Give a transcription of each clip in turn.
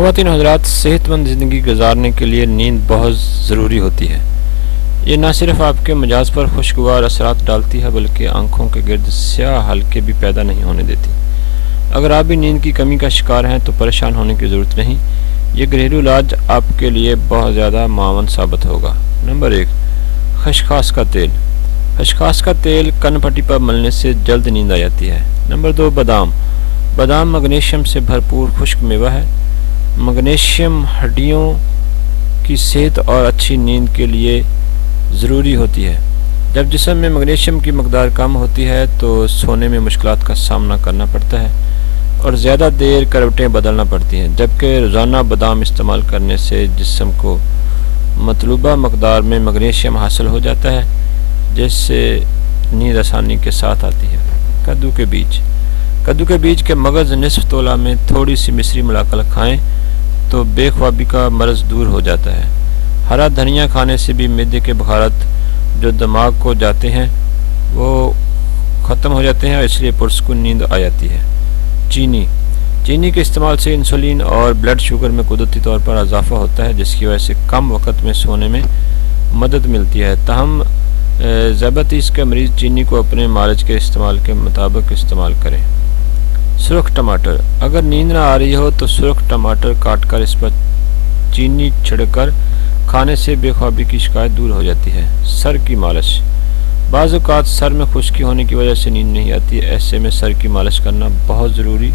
خواتین و حضرات، صحت مند زندگی گزارنے کے لیے نیند بہت ضروری ہوتی ہے۔ یہ نہ صرف آپ کے مزاج پر خوشگوار اثرات ڈالتی ہے بلکہ آنکھوں کے گرد سیاہ حلقے بھی پیدا نہیں ہونے دیتی۔ اگر آپ بھی نیند کی کمی کا شکار ہیں تو پریشان ہونے کی ضرورت نہیں، یہ گھریلو علاج آپ کے لیے بہت زیادہ معاون ثابت ہوگا۔ نمبر 1، خشخاش کا تیل۔ خشخاش کا تیل کن پٹی پر ملنے سے جلد نیند آ جاتی ہے۔ نمبر 2، بادام۔ بادام مگنیشیم سے بھرپور خشک میوہ ہے۔ مگنیشیم ہڈیوں کی صحت اور اچھی نیند کے لیے ضروری ہوتی ہے۔ جب جسم میں مگنیشیم کی مقدار کم ہوتی ہے تو سونے میں مشکلات کا سامنا کرنا پڑتا ہے اور زیادہ دیر کروٹیں بدلنا پڑتی ہیں، جبکہ روزانہ بادام استعمال کرنے سے جسم کو مطلوبہ مقدار میں مگنیشیم حاصل ہو جاتا ہے، جس سے نیند آسانی کے ساتھ آتی ہے۔ کدو کے بیج۔ کدو کے بیج کے مغز نصف تولہ میں تھوڑی سی مصری ملا کر کھائیں تو بے خوابی کا مرض دور ہو جاتا ہے۔ ہرا دھنیا کھانے سے بھی معدے کے بخارات جو دماغ کو جاتے ہیں وہ ختم ہو جاتے ہیں اور اس لیے پرسکون نیند آ جاتی ہے۔ چینی۔ چینی کے استعمال سے انسولین اور بلڈ شوگر میں قدرتی طور پر اضافہ ہوتا ہے، جس کی وجہ سے کم وقت میں سونے میں مدد ملتی ہے۔ تاہم ذیابیطس کے مریض چینی کو اپنے معالج کے استعمال کے مطابق استعمال کریں۔ سرخ ٹماٹر۔ اگر نیند نہ آ رہی ہو تو سرخ ٹماٹر کاٹ کر اس پر چینی چھڑک کر کھانے سے بے خوابی کی شکایت دور ہو جاتی ہے۔ سر کی مالش۔ بعض اوقات سر میں خشکی ہونے کی وجہ سے نیند نہیں آتی، ایسے میں سر کی مالش کرنا بہت ضروری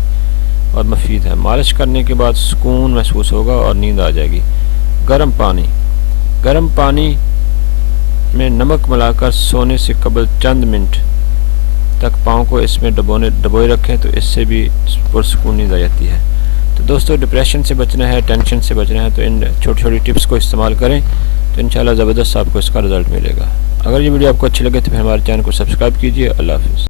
اور مفید ہے۔ مالش کرنے کے بعد سکون محسوس ہوگا اور نیند آ جائے گی۔ گرم پانی۔ گرم پانی میں نمک ملا کر سونے سے قبل چند منٹ تک پاؤں کو اس میں ڈبوئے رکھیں تو اس سے بھی پرسکون نیند آ جاتی ہے۔ تو دوستو، ڈپریشن سے بچنا ہے، ٹینشن سے بچنا ہے تو ان چھوٹی چھوٹی ٹپس کو استعمال کریں تو انشاءاللہ زبردست آپ کو اس کا رزلٹ ملے گا۔ اگر یہ ویڈیو آپ کو اچھی لگے تو پھر ہمارے چینل کو سبسکرائب کیجیے۔ اللہ حافظ۔